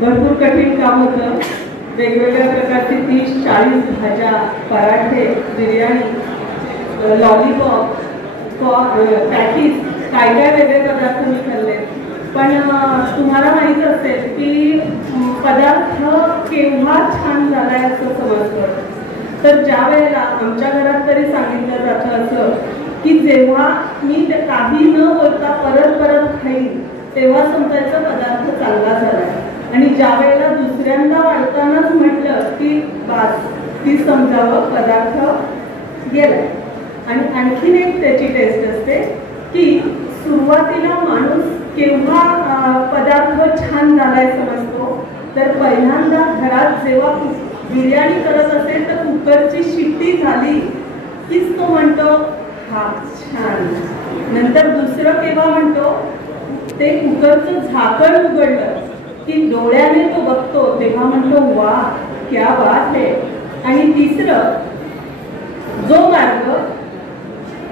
भरपूर कठीण काम होतं. वेगवेगळ्या प्रकारची 30-40 भाज्या, पराठे, बिर्याणी, लॉलीपॉप, पॅटीज, काय काय वेगळे पदार्थ मी खाल्ले. पण तुम्हाला माहीत असेल की पदार्थ केव्हा छान झालाय असं समजतं तर ज्या वेळेला आमच्या घरात तरी सांगितलं जातं असं की जेव्हा मी काही न बोलता परत परत खाईन तेव्हा समजायचा पदार्थ चांगला झालाय. आणि ज्या वेळेला दुसऱ्यांदा वाढतानाच म्हटलं की बास, ती समजावं पदार्थ गेलाय. आणि आणखीन एक त्याची टेस्ट असते की सुरुवातीला माणूस केव्हा पदार्थ छान झालाय समजतो, तर पहिल्यांदा घरात जेव्हा बिर्याणी करत असेल तर कुकरची शिट्टी झाली कीच तो म्हणतो हा छान. नंतर दुसरं केव्हा म्हणतो, ते कुकरचं झाकण उघडलं की डोळ्याने तो बघतो तेव्हा म्हणतो वा क्या बात है. आणि तिसरं, जो मार्ग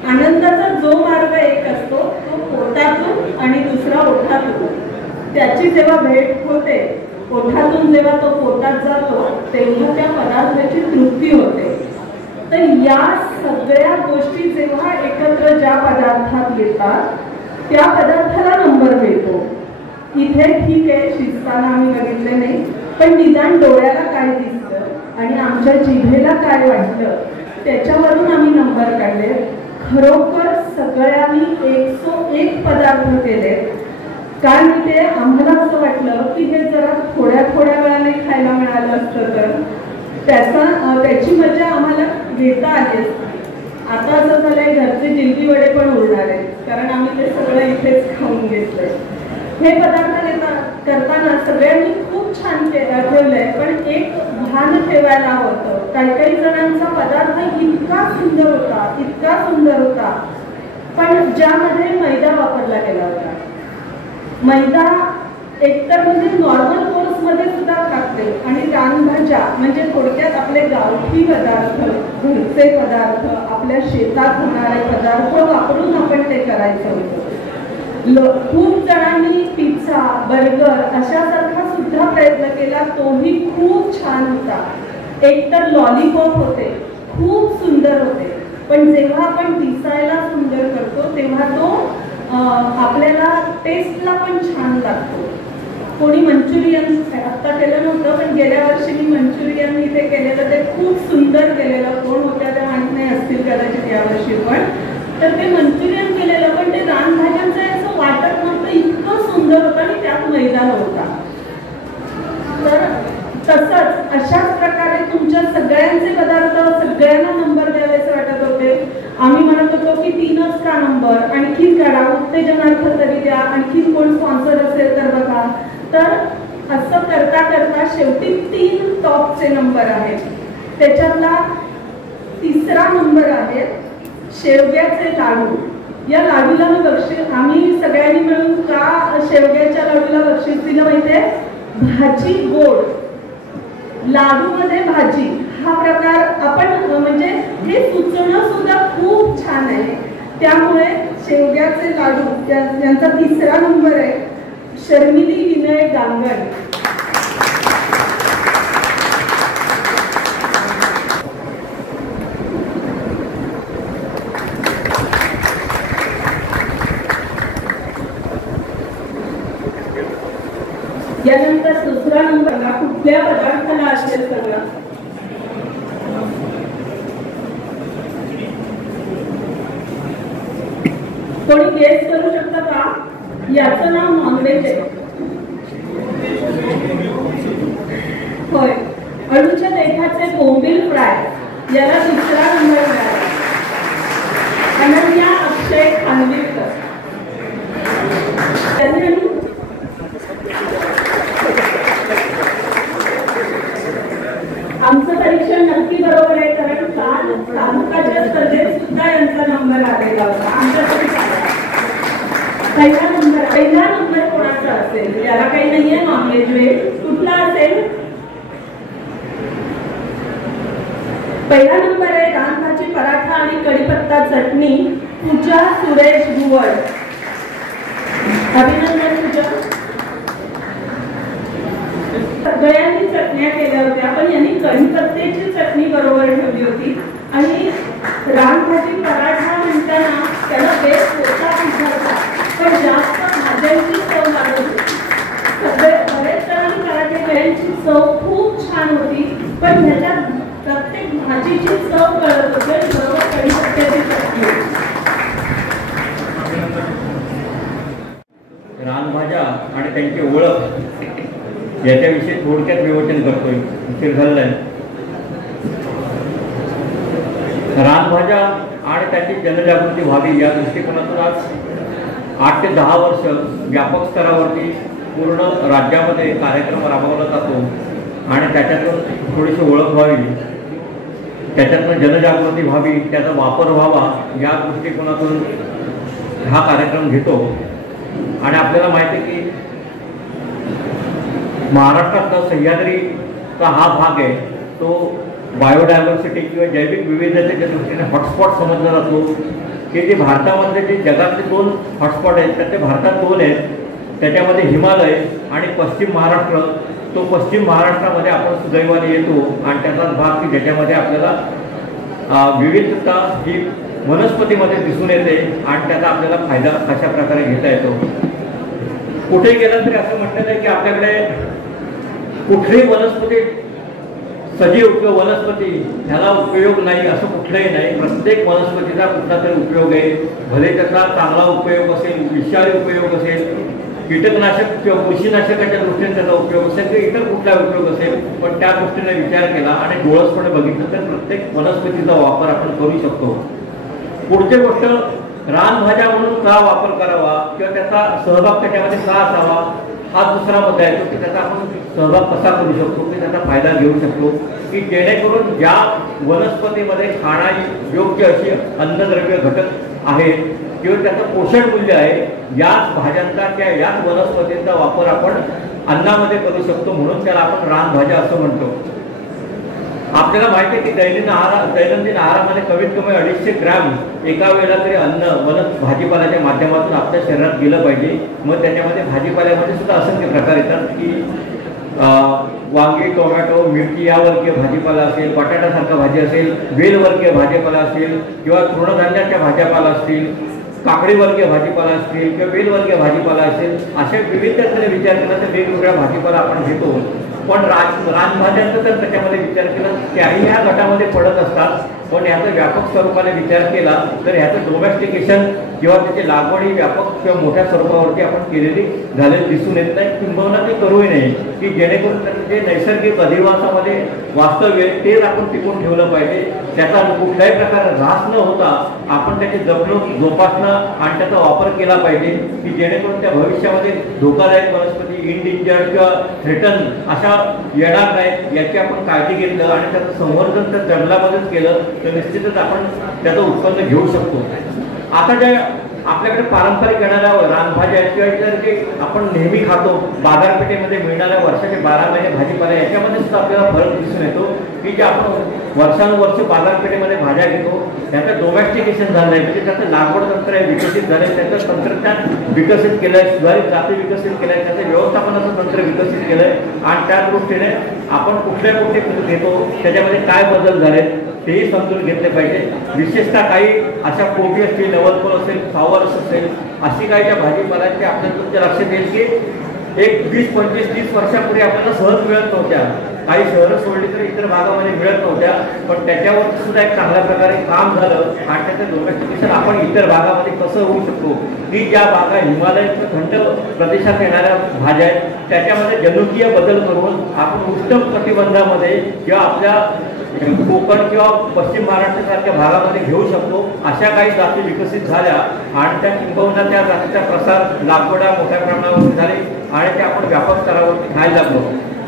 आनंदाचा जो मार्ग एक असतो तो पोटातून आणि दुसरा ओठातून, त्याची जेव्हा भेट होते, ओठातून जेव्हा तो पोटात जातो तेव्हा त्या पदार्थाची तृप्ती होते. तर या सगळ्या गोष्टी जेव्हा एकत्र ज्या पदार्थात येतात त्या पदार्थाला नंबर मिळतो. इथे ठीक आहे शिजताना आम्ही बघितले नाही, पण निदान डोळ्याला काय दिसतं आणि आमच्या जिभेला काय वाटलं त्याच्यावरून आम्ही नंबर काढले. खरोखर सगळ्यांनी 101 पदार्थ केले. कारण ते आम्हाला असं वाटलं की हे जरा थोड्या वेळाने खायला मिळालं असतं तर त्याची मजा आम्हाला घेता आली असती. आता असं झालंय घरचे जिलबी वडे पण उरणार आहेत, कारण आम्ही ते सगळं इथेच खाऊन घेतलंय. हे पदार्थ करताना सगळ्यांनी खूप छान ठेवलंय, पण एक भान ठेवायला होतं. काही जणांचा पदार्थ इतका सुंदर होता पण ज्यामध्ये मैदा वापरला गेला होता. मैदा एकतर म्हणजे नॉर्मल कोर्समध्ये सुद्धा खाते आणि रानभाज्या म्हणजे थोडक्यात आपले गावठी पदार्थ, घरचे पदार्थ, आपल्या शेतात होणारे पदार्थ वापरून आपण ते करायचं होतं. खूप जणांनी पिझ्झा, बर्गर अशासारखा सुद्धा प्रयत्न केला, तोही खूप छान होता. एकतर लॉलीपॉप होते, खूप सुंदर होते, पण जेव्हा आपण दिसायला सुंदर करतो तेव्हा तो आपल्याला टेस्टला पण छान लागतो. कोणी मंचुरियन आत्ता केलं नव्हतं, पण गेल्या वर्षी मी मंचुरियन इथे केलेलं, ते खूप सुंदर केलेलं. कोण होत्या त्या माहीत नाही असतील कदाचित यावर्षी, पण तर ते मंचुरियन केलेलं पण ते रानभाज्यांचं असं वाटत नव्हतं, इतकं सुंदर होतं आणि त्यात मैदा नव्हता. तर तसंच अशाच प्रकारे तुमच्या सगळ्यांचे पदार्थ सगळ्यांना नंबर द्यावेसे वाटत होते. आम्ही म्हणत होतो की 3च का नंबर, आणखीन काढा, उत्तेजनार्थ तरी द्या, आणखीन कोण स्पॉन्सर असेल तर बघा. तर असं करता शेवटी 3 टॉपचे नंबर आहेत. त्याच्यातला तिसरा नंबर आहे शेवग्याचे लाडू. या लाडूला बक्षीस आम्ही सगळ्यांनी मिळून का शेवग्याच्या लाडूला बक्षीस दिलं माहितीये? भाजी गोड, लाडू मध्ये भाजी हा प्रकार आपण म्हणजे हे सुचवणं सुद्धा खूप छान आहे. त्यामुळे शेवग्याचे लाडू यांचा तिसरा नंबर आहे. शर्मिली विनय गांगण. यानंतर दुसरा नंबरला कुठल्या पदार्थाला असेल सगळं? कोणी गेस करू शकता का? याचं नाव नॉनव्हेज आहे. होय, अळूच्या देठाचे बोंबील फ्राय याला दुसरा नंबर मिळाला. अनन्या अक्षय खानविलकर. आमचं परीक्षण नक्की बरोबर आहे, कारण काल तालुकाच्या स्पर्धेत सुद्धा यांचा नंबर आलेला होता. आमच्यासाठी पहिला नंबर कोणाचा असेल? याला काही नाहीये नॉनव्हेज वेज, कुठला असेल? पहिला नंबर आहे रानभाजी पराठा आणि कढीपत्ता चटणी, पूजा सुरेश भुवड. अभिनंदन पूजा. सगळ्यांनी चटण्या केल्या होत्या, पण यांनी कढीपत्त्याची चटणी बरोबर ठेवली होती. आणि रानभाजी पराठा म्हणताना त्याला बेस होता विचारता, पण जास्त भाज्यांची चव लागत होती. बरेच जणांनी पराठे केल्यांची चव खूप छान होती, पण ह्याच्यात प्रत्येक भाजीची चव कळत होती आणि बरोबर कढीपत्त्याची चटणी होती. रानभाज्या आणि त्यांची ओळख याच्याविषयी थोडक्यात विवेचन करतोय. उशीर झालेला आहे. रानभाज्या आणि त्याची जनजागृती व्हावी या दृष्टिकोनातून आज 8 ते 10 वर्ष व्यापक स्तरावरती पूर्ण राज्यामध्ये कार्यक्रम राबवला जातो आणि त्याच्यातून थोडीशी ओळख व्हावी, त्याच्यातून जनजागृती व्हावी, त्याचा वापर व्हावा या दृष्टिकोनातून हा कार्यक्रम घेतो. आणि आपल्याला माहिती आहे की महाराष्ट्रातला सह्याद्रीचा हा भाग आहे तो बायोडायव्हर्सिटी किंवा जैविक विविधतेच्या दृष्टीने हॉटस्पॉट समजला जातो. की जे भारतामध्ये जे जगातले 2 हॉटस्पॉट आहेत त्यातले भारतात 2 आहेत. त्याच्यामध्ये हिमालय आणि पश्चिम महाराष्ट्र. तो पश्चिम महाराष्ट्रामध्ये आपण सुदैवाने येतो आणि त्याचाच भाग की ज्याच्यामध्ये आपल्याला विविधता ही वनस्पतीमध्ये दिसून येते आणि त्याचा आपल्याला फायदा कशा प्रकारे घेता येतो. कुठे गेला तरी असं म्हटलं आहे की आपल्याकडे कुठलीही वनस्पती सजीव किंवा वनस्पती ह्याला उपयोग नाही असं कुठलंही नाही. प्रत्येक वनस्पतीचा कुठला तरी उपयोग आहे. भले त्याचा चांगला उपयोग असेल, विषारी उपयोग असेल, कीटकनाशक किंवा बुरशीनाशकाच्या दृष्टीने त्याचा उपयोग असेल किंवा इतर कुठला उपयोग असेल, पण त्या दृष्टीने विचार केला आणि डोळसपणे बघितलं तर प्रत्येक वनस्पतीचा वापर आपण करू शकतो. पुढची गोष्ट, रानभाज्या म्हणून का वापर करावा किंवा त्याचा सहभाग त्याच्यामध्ये का असावा हा दुसरा मुद्दा येतो की त्याचा आपण सहभाग कसा करू शकतो, की त्याचा फायदा घेऊ शकतो, की जेणेकरून ज्या वनस्पतीमध्ये खाण्याची योग्य अशी अन्नद्रव्य घटक आहेत किंवा त्याचं पोषण मूल्य आहे, याच भाज्यांचा किंवा याच वनस्पतींचा वापर आपण अन्नामध्ये करू शकतो. म्हणून त्याला आपण रानभाज्या असं म्हणतो. आपल्याला माहिती आहे की दैनंदिन आहारामध्ये कमीत कमी 250 ग्रॅम एका वेळेला तरी अन्न भाजीपाल्याच्या माध्यमातून आपल्या शरीरात गेलं पाहिजे. मग त्याच्यामध्ये भाजीपाल्यामध्ये सुद्धा असंख्य प्रकार येतात की वांगी, टोमॅटो, मिरची यावर्गीय भाजीपाला असेल, बटाट्यासारखा भाजी असेल, वेलवर्गीय भाजीपाला असेल किंवा तृणधान्याच्या भाजीपाला असतील, काकडीवर्गीय भाजीपाला असतील किंवा वेलवर्गीय भाजीपाला असेल, अशा विविधतेने विचार केला तर वेगवेगळ्या भाजीपाला आपण घेतो. पण रानभाज्यांचा तर त्याच्यामध्ये विचार केला त्याही ह्या गटामध्ये पडत असतात. पण याचा व्यापक स्वरूपाने विचार केला तर ह्याचं डोमेस्टिकेशन किंवा त्याची लागवड ही व्यापक किंवा मोठ्या स्वरूपावरती आपण केलेली झालेली दिसून येत नाही, किंबहुना ते करूही नाही, की जेणेकरून त्याचं जे नैसर्गिक अधिवासामध्ये वास्तव्य तेच आपण टिकून ठेवलं पाहिजे. त्याचा कुठल्याही प्रकारे ऱ्हास न होता आपण त्याची जपणूक, जोपासना आणि त्याचा वापर केला पाहिजे, की जेणेकरून त्या भविष्यामध्ये धोकादायक वनस्पती, इंडिंजर्ड किंवा थ्रेटन अशा येणार नाहीत याची आपण काळजी घेतलं आणि त्याचं संवर्धन त्या जंगलामध्येच केलं तर निश्चितच आपण त्याचं उत्पन्न घेऊ शकतो. आता ज्या आपल्याकडे पारंपरिक येणाऱ्या रानभाज्या किंवा इतर जे आपण नेहमी खातो बाजारपेठेमध्ये मिळणाऱ्या वर्षाचे 12 महिने भाजीपाला याच्यामध्ये सुद्धा आपल्याला फरक दिसून येतो की जे आपण वर्षानुवर्ष बाजारपेठेमध्ये भाज्या घेतो त्याचं डोमेस्टिकेशन झालं आहे, म्हणजे त्याचं लागवड तंत्र विकसित झालं आहे, त्याचं तंत्रज्ञान विकसित केलं आहे, सुधारित जाती विकसित केल्या आहेत, त्याचं व्यवस्थापनाचं तंत्र विकसित केलं आहे आणि त्या दृष्टीने आपण कुठल्या पीक घेतो त्याच्यामध्ये काय बदल झाले तेही समजून घेतले पाहिजे. विशेषतः काही अशा कोबी असतील, नवलकोल असेल, फ्लॉवर्स असेल, अशी काही ज्या भाजीपाल्याचे आपल्या तुमच्या लक्षात येईल की एक 20, 25, 30 वर्षापूर्वी आपल्याला सहज मिळत नव्हत्या. काही शहरं सोडली तर इतर भागामध्ये मिळत नव्हत्या, पण त्याच्यावर सुद्धा एक चांगल्या प्रकारे काम झालं आणि त्याचं डोमेस्टिकेशन आपण इतर भागामध्ये कसं होऊ शकतो की ज्या भागा हिमालय थंड प्रदेशात येणाऱ्या भाज्या आहेत त्याच्यामध्ये जनुकीय बदल करून आपण उष्ण कटिबंधामध्ये किंवा आपल्या कोकण किंवा पश्चिम महाराष्ट्रासारख्या भागामध्ये घेऊ शकतो. अशा काही जाती विकसित झाल्या आणि त्या किंबहुना त्या जातीचा प्रसार लागवडा मोठ्या प्रमाणावर झाले आणि ते आपण व्यापक स्तरावरती खायला लागलो.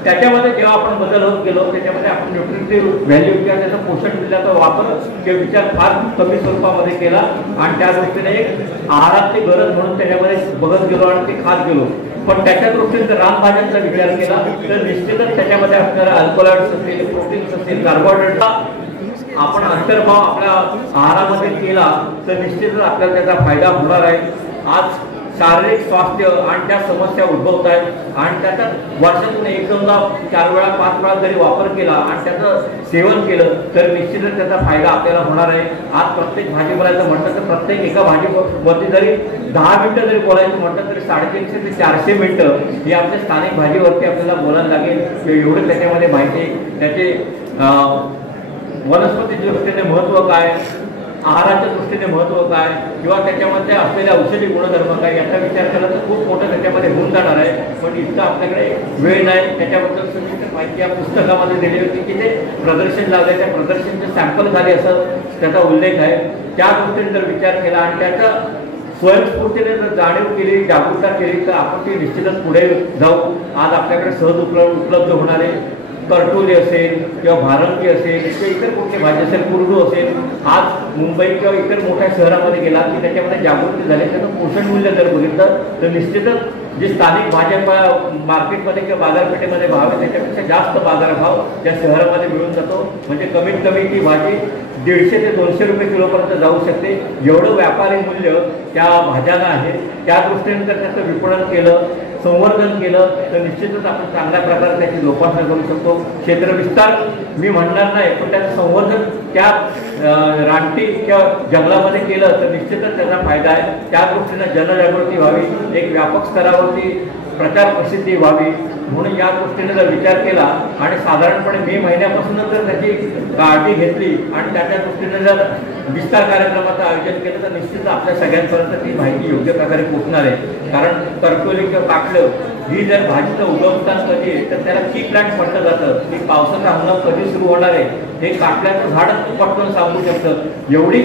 त्याच्यामध्ये जेव्हा आपण बदल होत गेलो त्याच्यामध्ये आपण न्यूट्रिटिव्ह व्हॅल्यू किंवा त्याचा पोषण मूल्याचा वापर किंवा विचार फार कमी स्वरूपामध्ये केला आणि त्या दृष्टीने एक आहाराची गरज म्हणून त्याच्यामध्ये बघत गेलो आणि ते खात गेलो. पण त्याच्या दृष्टीने जर रानभाज्यांचा विचार केला तर निश्चितच त्याच्यामध्ये आपल्याला अल्कोलाइड्स असतील, प्रोटीन्स असतील, कार्बोहायड्रेटचा आपण अंतर्भाव आपल्या आहारामध्ये केला तर निश्चितच आपल्याला त्याचा फायदा होणार आहे. आज शारीरिक स्वास्थ्य आणि त्या समस्या उद्भवत आहेत आणि त्याचा वर्षातून 1-2दा 4 वेळा 5 वेळा जरी वापर केला आणि त्याचं सेवन केलं तर निश्चितच त्याचा फायदा आपल्याला होणार आहे. आज प्रत्येक भाजीपाल्याचं म्हटलं तर प्रत्येक एका भाजीवरती जरी 10 मिनिटं जरी बोलायचं म्हटलं तरी 350 ते 400 मिनिटं ही आपल्या स्थानिक भाजीवरती आपल्याला बोलायला लागेल. एवढं त्याच्यामध्ये माहिती त्याचे वनस्पतीच्या दृष्टीने महत्त्व काय, आहाराच्या दृष्टीने महत्त्व काय किंवा त्याच्यामध्ये असलेले औषधी गुणधर्म काय याचा विचार केला तर खूप मोठं त्याच्यामध्ये होऊन जाणार आहे. पण इतकं आपल्याकडे वेळ नाही. त्याच्याबद्दल सविस्तर माहिती या पुस्तकामध्ये दिली होती की ते प्रदर्शन लागले, त्या प्रदर्शनचे सॅम्पल झाले असं त्याचा उल्लेख आहे. त्या दृष्टीने जर विचार केला आणि त्याचा स्वयंस्फूर्तीने जर जाणीव केली, जागरूकता केली तर आपण ती निश्चितच पुढे जाऊ. आज आपल्याकडे सहज उपलब्ध होणारे करटोली असेल किंवा भारंगी असेल किंवा इतर कुठली भाजी असेल, कुरडू असेल, आज मुंबई किंवा इतर मोठ्या शहरामध्ये गेला की त्याच्यामध्ये जागृती झाली. त्याचं पोषण मूल्य जर बघितलं तर निश्चितच जे स्थानिक भाज्या मार्केटमध्ये किंवा बाजारपेठेमध्ये भाव आहे त्याच्यापेक्षा जास्त बाजारभाव त्या शहरामध्ये मिळून जातो. म्हणजे कमीत कमी ती भाजी 150 ते 200 रुपये किलोपर्यंत जाऊ शकते. एवढं व्यापारी मूल्य त्या भाज्यांना आहे. त्या दृष्टीने जर त्याचं विपणन केलं, संवर्धन केलं तर निश्चितच आपण चांगल्या प्रकारे त्याची जोपासना करू शकतो. क्षेत्रविस्तार मी म्हणणार नाही, पण त्याचं संवर्धन त्या रानटी किंवा जंगलामध्ये केलं तर निश्चितच त्याचा फायदा आहे. त्या दृष्टीने जनजागृती व्हावी, एक व्यापक स्तरावरती प्रचार प्रसिद्धी व्हावी. म्हणून या दृष्टीने जर विचार केला आणि साधारणपणे मे महिन्यापासूनच जर त्याची काळजी घेतली आणि त्याच्या दृष्टीने जर विस्तार कार्यक्रमाचं आयोजन केलं तर निश्चित आपल्या सगळ्यांपर्यंत ती माहिती योग्य प्रकारे पोहोचणार आहे. कारण करटोली किंवा काकलं ही जर भाजीचं उगमस्थान कधी आहे तर त्याला की प्लॅंट म्हटलं जातं की पावसाचा हंगाम कधी सुरू होणार आहे हे काकल्याचं झाडच पटकन सांगू शकतं. एवढी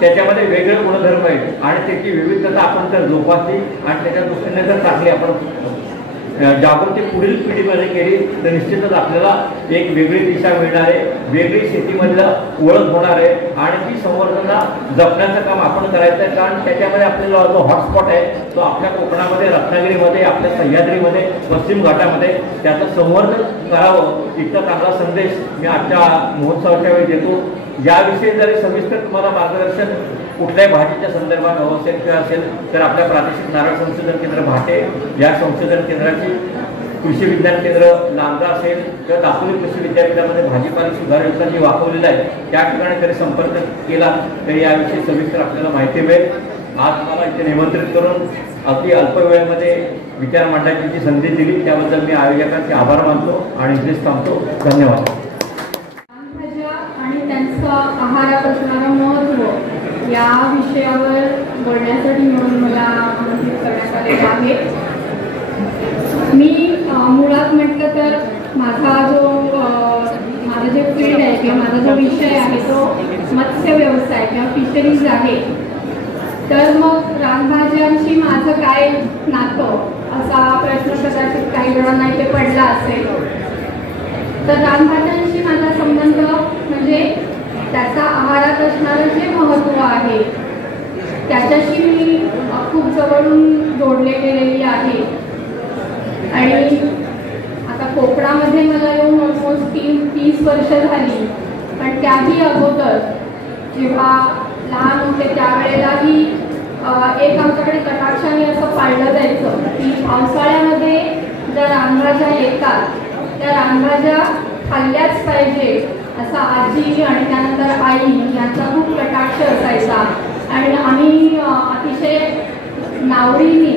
त्याच्यामध्ये वेगळे गुणधर्म आहेत आणि त्याची विविधता आपण जर जोपासली आणि त्याच्या दृष्टीने जर चांगली आपण जागृती पुढील पिढीमध्ये केली तर निश्चितच आपल्याला एक वेगळी दिशा मिळणार आहे, वेगळी शेतीमधलं ओळख होणार आहे आणि ती संवर्धना जपण्याचं काम आपण करायचं आहे. कारण त्याच्यामध्ये आपल्याला जो हॉटस्पॉट आहे तो आपल्या कोकणामध्ये, रत्नागिरीमध्ये, आपल्या सह्याद्रीमध्ये, पश्चिम घाटामध्ये त्याचं संवर्धन करावं. इतका चांगला संदेश मी आजच्या महोत्सवाच्या वेळी देतो. याविषयी जरी सविस्तर तुम्हाला मार्गदर्शन कुठल्याही भाजीच्या संदर्भात हवं असेल किंवा असेल तर आपल्या प्रादेशिक नारळ संशोधन केंद्र भाटे या संशोधन केंद्राची कृषी विज्ञान केंद्र लांजा असेल किंवा दापोली कृषी विद्यापीठामध्ये भाजीपाला सुधार योजना जी वापरलेलं आहे त्या ठिकाणी जरी संपर्क केला तरी याविषयी सविस्तर आपल्याला माहिती मिळेल. आज मला इथे निमंत्रित करून अगदी अल्प वेळेमध्ये विचार मांडण्याची जी संधी दिली त्याबद्दल मी आयोजकांचे आभार मानतो आणि इथेच थांबतो. धन्यवाद. आहारात असणारं महत्त्व या विषयावर बोलण्यासाठी म्हणून मला आमंत्रित करण्यात आलेलं आहे. मी मुळात म्हटलं तर माझं जे फील्ड आहे किंवा माझा जो विषय आहे तो मत्स्य व्यवसाय किंवा फिशरीज आहे. तर मग रानभाज्यांशी माझं काय नातं असा प्रश्न कदाचित काही जणांना इथे पडला असेल. तर रानभाज्यांशी माझा संबंध म्हणजे त्याचा आहारात असणारं जे महत्त्व आहे त्याच्याशी मी खूप जवळून जोडले गेलेली आहे. आणि आता कोकणामध्ये मला येऊन ऑलमोस्ट 30 वर्ष झाली. पण त्याही अगोदर जेव्हा लहान होते त्यावेळेलाही एक आमच्याकडे कटाक्षाने असं पाळलं जायचं की पावसाळ्यामध्ये ज्या रानभाज्या येतात त्या रानभाज्या खाल्ल्याच पाहिजे असा आजी आणि त्यानंतर आई यांचा खूप कटाक्ष असायचा. आणि आम्ही अतिशय नावडीने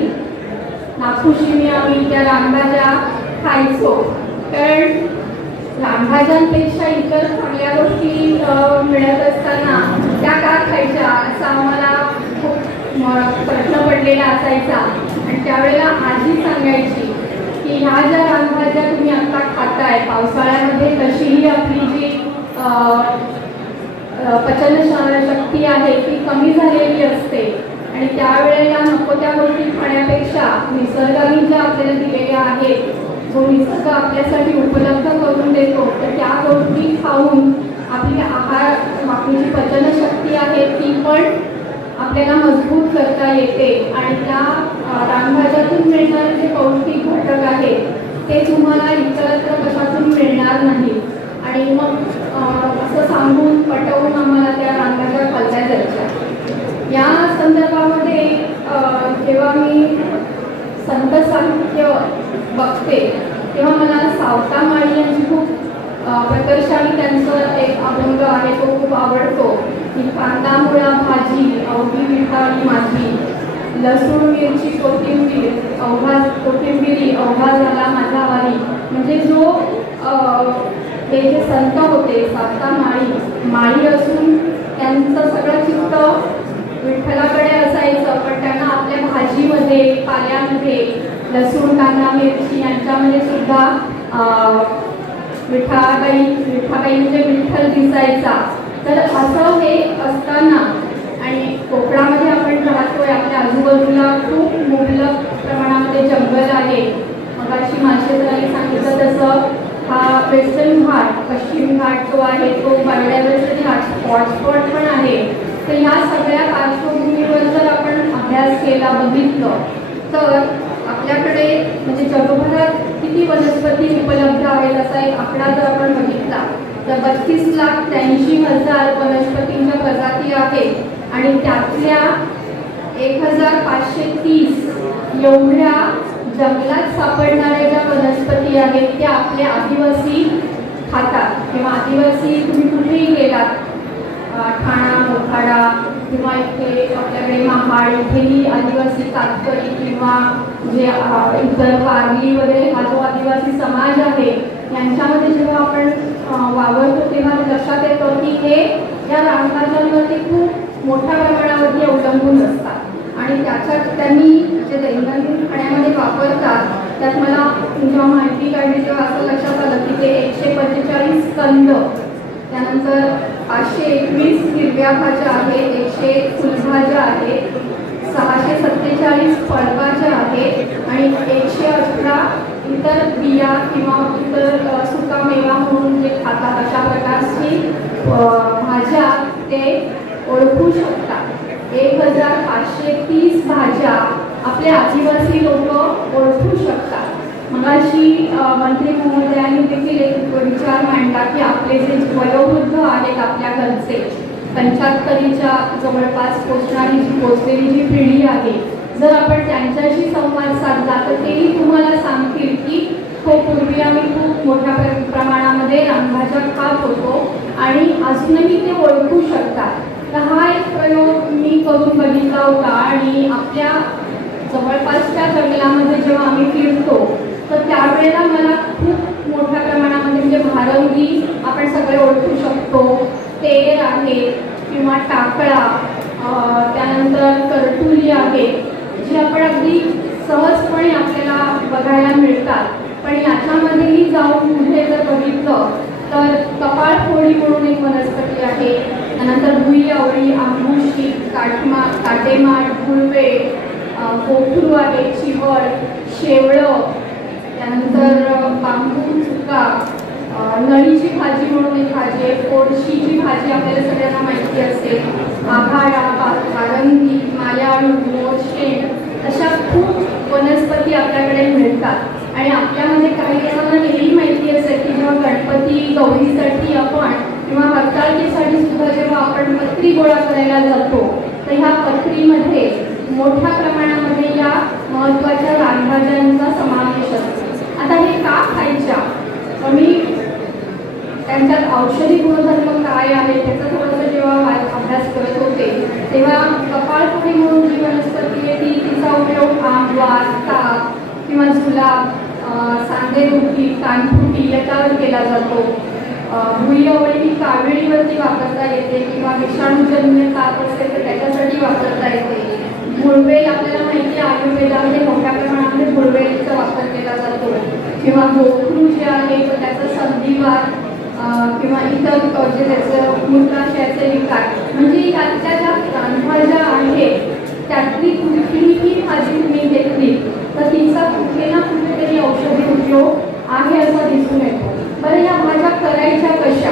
नाखुशीने आम्ही त्या रानभाज्या खायचो. कारण रानभाज्यांपेक्षा इतर चांगल्या गोष्टी मिळत असताना त्या का खायच्या असा आम्हाला खूप प्रश्न पडलेला असायचा. आणि त्यावेळेला आजी सांगायची की ह्या ज्या रानभाज्या तुम्ही आता खाताय पावसाळ्यामध्ये तशीही आपली जी पचनशक्ती आहे ती कमी झालेली असते. आणि त्यावेळेला नको त्या गोष्टी खाण्यापेक्षा निसर्गाने ज्या आपल्याला दिलेल्या आहेत, जो निसर्ग आपल्यासाठी उपलब्ध करून देतो तर त्या गोष्टी खाऊन आपली आपली जी पचनशक्ती आहे ती पण आपल्याला मजबूत करता येते. आणि त्या रानभाज्यातून मिळणारे जे पौष्टिक घटक आहेत ते तुम्हाला इतरत्र कशातून मिळणार नाही. आणि मग असं सांगून पटवून आम्हाला त्या रानभाज्या खाल्ल्या जायच्या. या संदर्भामध्ये जेव्हा मी संत साहित्य बघते तेव्हा मला सावता माळी यांची खूप प्रकर्षाने त्यांचं एक अभंग आहे तो खूप आवडतो की कांदा मुळा भाजी अवघी विठाळी माझी, लसूण मिरची कोथिंबिरी अवघा झाला माझा वारी. म्हणजे जो ते जे संत होते सावता माळी असून त्यांचं सगळं चित्त विठ्ठलाकडे असायचं, पण त्यांना आपल्या भाजीमध्ये, पाल्यामध्ये लसूण, कांदा, मिरची यांच्यामध्ये सुद्धा विठाबाई म्हणजे विठ्ठल दिसायचा. तर असं हे असताना आणि कोकणामध्ये आपण राहतोय, आपल्या आजूबाजूला खूप मुबलक प्रमाणामध्ये जंगल आहे. मगाशी माशेतरांनी सांगितलं तसं हा वेस्टर्न घाट, पश्चिम घाट जो आहे तो बायोडायव्हर्सिटी हॉटस्पॉट पण आहे. तर ह्या सगळ्या पार्श्वभूमीवर जर आपण अभ्यास केला, बघितलं तर आपल्याकडे म्हणजे जगभरात किती वनस्पती उपलब्ध आहेत असा एक आकडा जर आपण बघितला तर 32,83,000 वनस्पतींच्या प्रजाती आहेत आणि त्यातल्या 1,530 एवढ्या जंगलात सापडणाऱ्या ज्या वनस्पती आहेत त्या आपले आदिवासी खातात. किंवा आदिवासी तुम्ही कुठेही गेलात, ठाणा, मोखाडा किंवा इथे आपल्याकडे महाड, इथेही आदिवासी तातकरी किंवा जे इतर वारली वगैरे हा जो आदिवासी समाज आहे यांच्यामध्ये जेव्हा आपण वावरतो तेव्हा लक्षात येतं की हे या रानभाज्यांवरती खूप मोठ्या प्रमाणावरती अवलंबून असतात आणि त्याच्यात त्यांनी जे दैनंदिन खाण्यामध्ये वापरतात त्यात मला जेव्हा माहिती काढली तेव्हा असं लक्षात आलं की ते 145 कंद, त्यानंतर 521 हिरव्या भाज्या आहेत, 100 फुलभाज्या आहेत, 647 फळभाज्या आहेत आणि 118 इतर बिया किंवा इतर सुका मेवा म्हणून जे खातात अशा प्रकारची भाज्या ते ओळखू शकतात. 1,530 भाज्या आपले आदिवासी लोक ओळखू शकतात. मगाशी मंत्री महोदयांनी देखील एक विचार मांडला की आपले जे वयोवृद्ध आहेत आपल्या घरचे 75च्या जवळपास पोचलेली जी पिढी आहे, जर आपण त्यांच्याशी संवाद साधला तर तेही तुम्हाला सांगतील की हो, पूर्वी आम्ही खूप मोठ्या प्रमाणामध्ये रानभाज्या खात होतो आणि अजूनही ते ओळखू शकतात. तर हा एक प्रयोग मी करून बघितला होता आणि आपल्या जवळपासच्या जंगलामध्ये जेव्हा आम्ही फिरतो तर त्यावेळेला मला खूप मोठ्या प्रमाणामध्ये म्हणजे भारंगी आपण सगळे ओळखू शकतो, तेर आहे किंवा टाकळा, त्यानंतर करटुली आहे जी आपण अगदी सहजपणे आपल्याला बघायला मिळतात. पण याच्यामध्येही जाऊन पुढे जर बघितलं तर कपाळफोडी म्हणून एक वनस्पती आहे, त्यानंतर भुई आवळी, आंबुशी, काटेमाठ, गुळवे, कोकरू आहे, चिवड, शेवळं, त्यानंतर बांबू चुका, नळीची भाजी म्हणून एक भाजी आहे, कोळशीची भाजी आपल्याला सगळ्यांना माहिती असेल, आघाडा, कारंगी, मायाळू, मोरशेंड अशा खूप वनस्पती आपल्याकडे मिळतात. आणि आपल्यामध्ये काही लोकांना हेही माहिती असेल की जेव्हा गणपती गौरीसाठी आपण किंवा हरताळकीसाठी सुद्धा जेव्हा आपण पत्री गोळा करायला जातो तर ह्या पत्रीमध्ये मोठ्या प्रमाणामध्ये या महत्त्वाच्या रानभाज्यांचा समावेश असतो. आता हे का खायच्या, मी त्यांच्यात औषधी गुणधर्म काय आहे त्याचा थोडंसं जेव्हा अभ्यास करत होते तेव्हा कपाळफोडी म्हणून जी वनस्पती आहे तिचा उपयोग आंबवात, ताप किंवा जुलाब, सांधेदुखी, कानफुटी याच्यावर केला जातो. भुई आवळी ही काविळीवरती वापरता येते किंवा विषाणूजन्य ताप असेल तर त्याच्यासाठी वापरता येते. गुळवेल आपल्याला माहिती आहे आयुर्वेदामध्ये मोठ्या प्रमाणामध्ये गुळवेलीचा वापर केला जातो. किंवा गोखरू जे आहे तर त्याचा संधिवात किंवा इतर जे त्याचं मूत्राशयाचे विकार, म्हणजे याच्या ज्या रानभाज्या आहेत त्यातली कुठलीही भाजी तुम्ही घेतली तर तिचा कुठे ना कुठेतरी औषधी उपयोग आहे असा दिसून येतो. बरं, या भाज्या करायच्या कशा?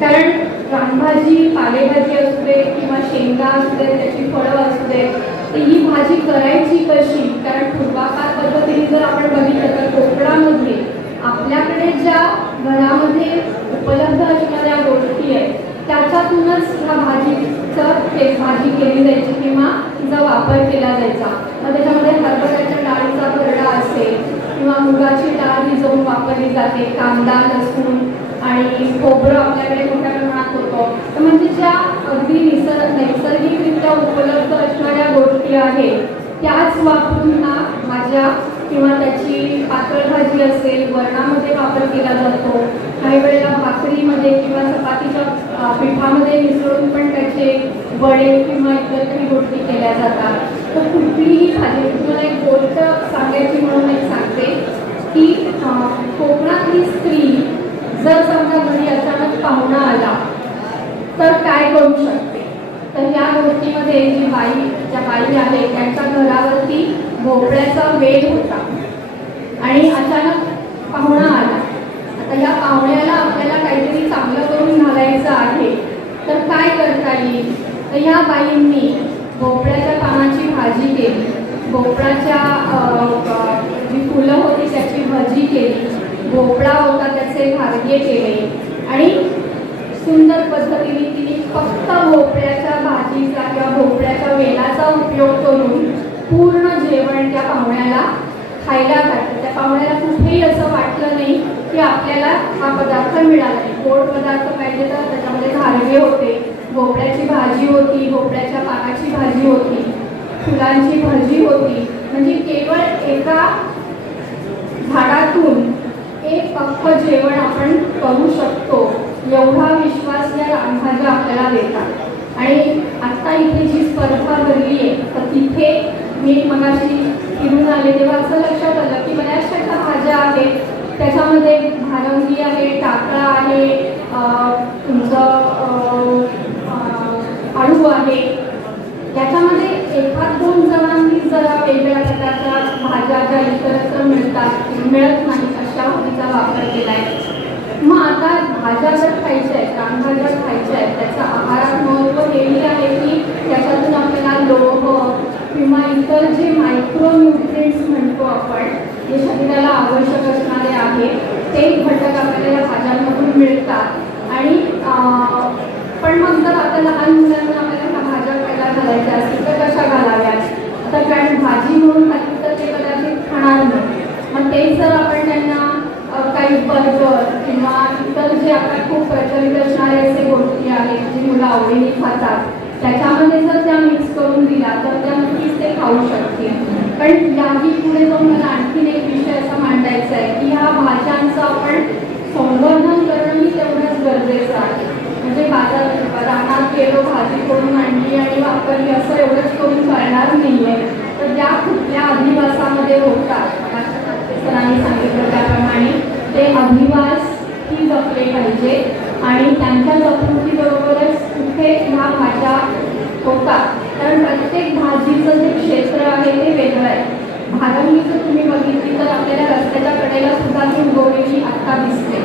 कारण रानभाजी, पालेभाजी असू दे किंवा शेंगा असू दे, त्याची फळं असू दे, तर ही भाजी करायची कशी? कारण पूर्वापार पद्धतीने जर आपण बघितलं तर कोकणामध्ये आपल्याकडे ज्या घरामध्ये उपलब्ध असणाऱ्या गोष्टी आहेत त्याच्यातूनच ह्या भाजी केली जायची किंवा तिचा वापर केला जायचा. मग त्याच्यामध्ये हरभऱ्याच्या डाळीचा भरडा असेल किंवा मुगाची डाळ ही जाऊन वापरली जाते, कांदा, लसूण आणि खोबरं आपल्याकडे मोठ्या प्रमाणात होतं. तर म्हणजे ज्या अगदी नैसर्गिकरित्या उपलब्ध असणाऱ्या गोष्टी आहेत त्याच वापरून ह्या भाज्या किंवा त्याची पातळ भाजी असेल, वरणामध्ये वापर केला जातो, काही वेळेला भाकरीमध्ये किंवा चपातीच्या पिठामध्ये मिसळून पण त्याचे वडे किंवा इतर काही गोष्टी केल्या जातात. तर कुठलीही भाजी, तुम्हाला एक गोष्ट सांगायची म्हणून एक सांगते की कोकणातली स्त्री जर समजा घरी अचानक पाहुणा आला तर काय करू शकते. तर या गोष्टीमध्ये ज्या बाई आहे त्यांच्या घरावरती भोपळ्याचा वेल होता आणि अचानक पाहुणा आला. आता या पाहुण्याला आपल्याला काहीतरी चांगलं करून घालायचं आहे तर काय करता येईल. तर ह्या बाईंनी भोपळ्याच्या पानाची भाजी केली, भोपळ्याच्या जी फुलं होती त्याची भाजी केली, भोपळा होता त्याचे घारगे केले आणि सुंदर पद्धतीने तिने फक्त भोपळ्याच्या भाजीचा किंवा भोपळ्याच्या वेलाचा उपयोग करून पूर्ण जेवण त्या पाहुण्याला खायला घातलं. त्या पाहुण्याला कुठेही असं वाटलं नाही की आपल्याला हा पदार्थ मिळाला नाही. गोड पदार्थ पाहिजे तर त्याच्यामध्ये घारगे होते, भोपळ्याची भाजी होती, भोपळ्याच्या पानाची भाजी होती, फुलांची भाजी होती. म्हणजे केवळ एका झाडातून एक अख्खं जेवण आपण करू शकतो एवढा विश्वास या रानभाज्या आपल्याला देतात. आणि आत्ता इथे जी स्पर्धा भरली आहे तर तिथे मी मगाशी फिरून आले तेव्हा असं लक्षात आलं की बऱ्याचशा भाज्या आहेत, त्याच्यामध्ये भारंगी आहे, टाकळा आहे, तुमचं आळू आहे. याच्यामध्ये एखाद दोन जणांनी जरा वेगवेगळ्या प्रकारच्या भाज्या ज्या इतरत्र मिळत नाही अशा भाजीचा वापर केला आहे. मग आता भाज्या जर खायच्या आहेत, रानभाज्या खायच्या आहेत, त्याचं आहारात महत्त्व हेही आहे की त्याच्यातून आपल्याला लोह किंवा इतर जे मायक्रोन्यूट्रिएंट्स म्हणतो आपण, जे शरीराला आवश्यक असणारे आहे ते घटक आपल्याला या भाज्यांमधून मिळतात. आणि पण मग जर आपल्या लहान मुलांना आपल्याला ह्या भाज्या खायला घालायच्या असतील तर कशा घालाव्यात. तर कारण भाजी म्हणून खाल्ली तर ते कदाचित खाणार नाही. मग तेच जर आपण त्यांना काही बर्गर किंवा इतर जे आपल्या खूप प्रचलित असणारे असे गोष्टी आहेत जी मुलं आवडीने खातात त्याच्यामध्ये जर त्या मिक्स करून दिला तर त्या नक्कीच ते खाऊ शकतील. पण याही पुढे जाऊन मला आणखीन एक विषय असा मांडायचा आहे की ह्या भाज्यांचं आपण संवर्धन करणंही तेवढंच गरजेचं आहे. म्हणजे रानात गेलो, भाजी करून आणली आणि वापरली असं एवढंच करून चालणार नाही आहे. तर ज्या कुठल्या अधिवासामध्ये होतात, सरांनी सांगितलं त्याप्रमाणे ते अधिवास ही जपले पाहिजे आणि त्यांच्या जपणुकीबरोबरच कुठे ह्या भाज्या होतात. कारण प्रत्येक भाजीचं जे क्षेत्र आहे ते वेगळं आहे. भारंगी जर तुम्ही बघितली तर आपल्याला रस्त्याच्या कडेला सुद्धा ती उगवलेली आत्ता दिसते.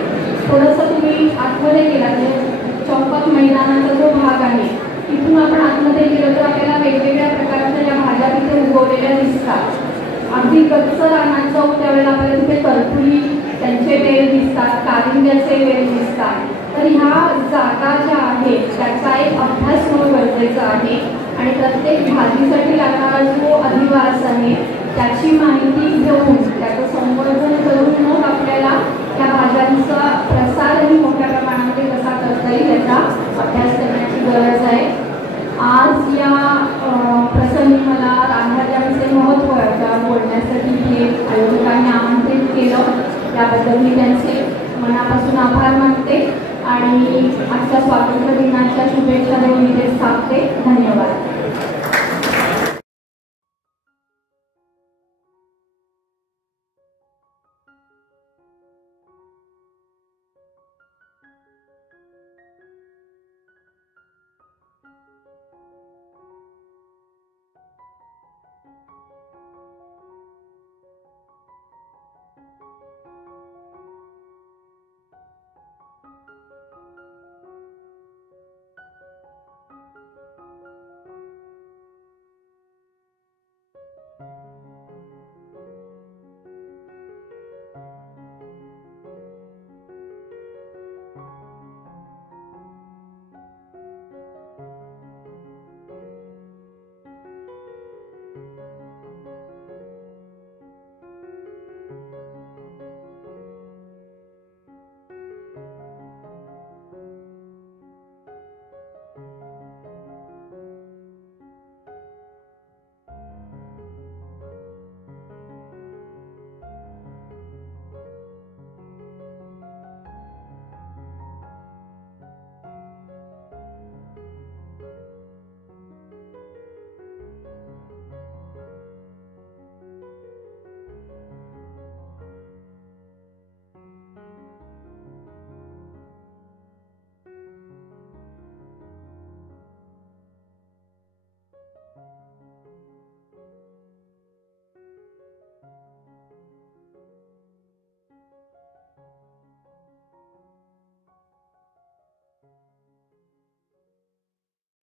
थोडंसं तुम्ही आतमध्ये गेला म्हणजे चौपत मैदानाचा जो भाग आहे तिथून आपण आतमध्ये गेलो तर आपल्याला वेगवेगळ्या प्रकारच्या या भाज्या तिथे उगवलेल्या दिसतात. अगदी गच्च रानात जाऊ त्यावेळेला आपल्याला तिथे तरफुली त्यांचे वेल दिसतात, कारिंद्याचे वेल दिसतात. तर ह्या जागा ज्या आहेत त्याचा एक अभ्यास होणं गरजेचं आहे आणि प्रत्येक भाजीसाठी लागणारा जो अधिवास आहे त्याची माहिती घेऊन त्याचं संवर्धन करून मग आपल्याला त्या भाज्यांचा प्रसारही मोठ्या प्रमाणामध्ये कसा करता येईल याचा अभ्यास करण्याची गरज आहे. आज या प्रसंगी मला रानभाज्यांचे महत्त्व बोलण्यासाठी हे आयोजकांनी आमंत्रित केलं त्याबद्दल मी त्यांचे मनापासून आभार मानते आणि आजच्या स्वातंत्र्य दिनाच्या शुभेच्छा देऊन इथे थांबते. धन्यवाद.